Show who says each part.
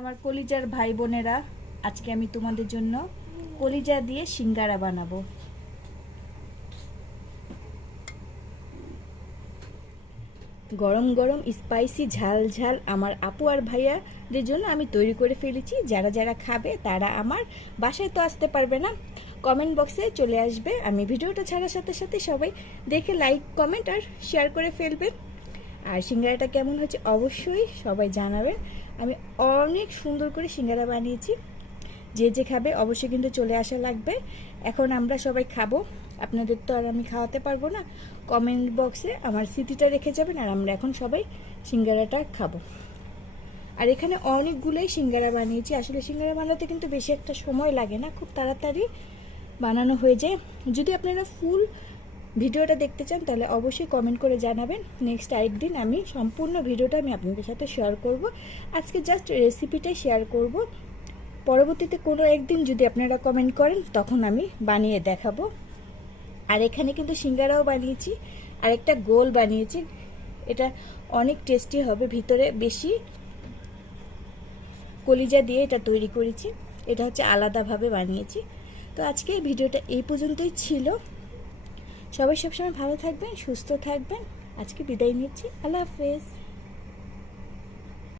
Speaker 1: আমার কলিজার ভাই বোনেরা, আজকে আমি তোমাদের জন্য কলিজা দিয়ে সিঙ্গারা বানাবো। গরম গরম স্পাইসি ঝাল ঝাল আমার আপু আর ভাইয়াদের জন্য আমি তৈরি করে ফেলেছি। যারা যারা খাবে তারা আমার বাসায় তো আসতে পারবে না। কমেন্ট বক্সে চলে আসবে। আমি ভিডিওটা ছাড়ার সাথে সাথে সবাই দেখে লাইক কমেন্ট আর শেয়ার করে ফেলবেন আর সিঙ্গারাটা কেমন হচ্ছে অবশ্যই সবাই জানাবেন আমি অনেক সুন্দর করে সিঙ্গারা বানিয়েছি। যে যে খাবে অবশ্যই কিন্তু চলে আসা লাগবে। এখন আমরা সবাই খাব। আপনাদের তো আর আমি খাওয়াতে পারব না। কমেন্ট বক্সে আমার স্মৃতিটা রেখে যাবেন আর আমরা এখন সবাই সিঙ্গারাটা খাব। আর এখানে অনেকগুলোই সিঙ্গারা বানিয়েছি। আসলে সিঙ্গারা বানাতে কিন্তু বেশি একটা সময় লাগে না। খুব তাড়াতাড়ি বানানো হয়ে যায়। যদি আপনারা ফুল ভিডিওটা দেখতে চান, তাহলে অবশ্যই কমেন্ট করে জানাবেন। নেক্সট আরেকদিন আমি সম্পূর্ণ ভিডিওটা আমি আপনাদের সাথে শেয়ার করব। আজকে জাস্ট রেসিপিটাই শেয়ার করব। পরবর্তীতে কোনো একদিন যদি আপনারা কমেন্ট করেন, তখন আমি বানিয়ে দেখাবো। আর এখানে কিন্তু সিঙ্গারাও বানিয়েছি আর একটা গোল বানিয়েছি। এটা অনেক টেস্টি হবে, ভিতরে বেশি কলিজা দিয়ে এটা তৈরি করেছি। এটা হচ্ছে আলাদাভাবে বানিয়েছি। তো আজকে এই ভিডিওটা এই পর্যন্তই ছিল। সবাই সবসময় ভালো থাকবেন সুস্থ থাকবেন। আজকে বিদায় নিচ্ছি। আল্লাহ হাফেজ।